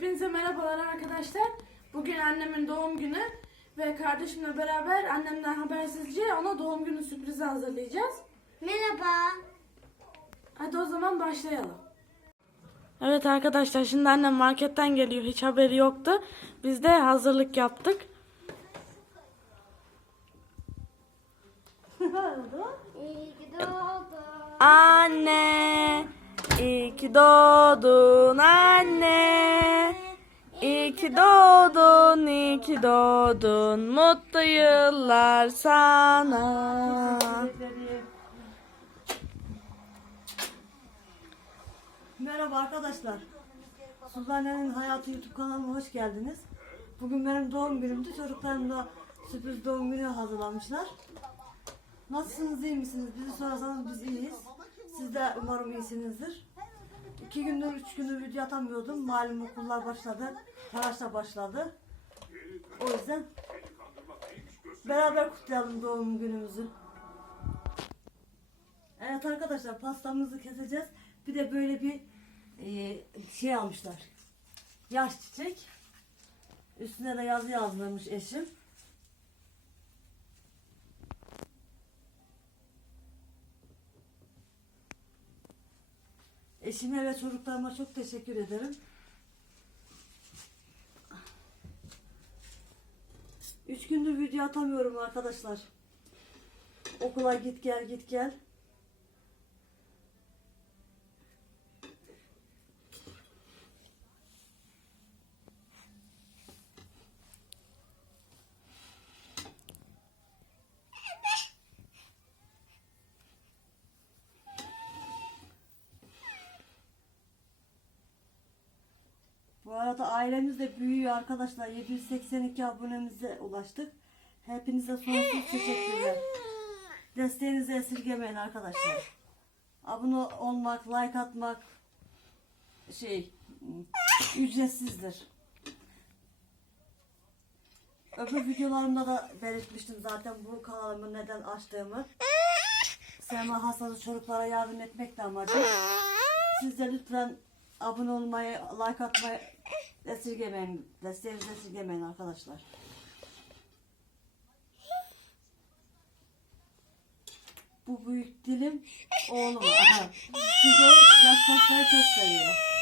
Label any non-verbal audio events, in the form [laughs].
Hepinize merhabalar arkadaşlar. Bugün annemin doğum günü ve kardeşimle beraber annemden habersizce ona doğum günü sürprizi hazırlayacağız. Merhaba. Hadi o zaman başlayalım. Evet arkadaşlar şimdi annem marketten geliyor. Hiç haberi yoktu. Biz de hazırlık yaptık. [laughs] İyi ki doğdun. Anne, iyi ki doğdun anne. İyi ki doğdun, iyi ki doğdun. Mutlu yıllar sana. Merhaba arkadaşlar. Suzanne'nin Hayatı YouTube kanalıma hoş geldiniz. Bugün benim doğum günümdü. Çocuklarım da sürpriz doğum günü hazırlamışlar. Nasılsınız, iyi misiniz? Bizi sorarsanız biz iyiyiz. Siz de umarım iyisinizdir. İki gündür, üç gündür video atamıyordum. Malum okullar başladı. Da başladı. O yüzden beraber kutlayalım doğum günümüzü. Evet arkadaşlar pastamızı keseceğiz. Bir de böyle bir e, şey almışlar. Yaş çiçek. Üstüne de yazı yazdırmış eşim. Eşime ve çocuklarıma çok teşekkür ederim. Üç gündür video atamıyorum arkadaşlar. Okula git gel git gel. Bu arada ailemiz de büyüyor arkadaşlar. 782 abonemize ulaştık. Hepinize sonsuz teşekkürler. Desteğinizi esirgemeyin arkadaşlar. Abone olmak, like atmak şey ücretsizdir. Öbür videolarımda da belirtmiştim zaten bu kanalımı neden açtığımı. Sema hastalı çocuklara yardım etmek de amacım. Siz de lütfen abone olmayı, like atmayı esirgemeyin. Desteğinizi esirgemeyin arkadaşlar. Bu büyük dilim oğlum. Çünkü o yaş çok seviyor.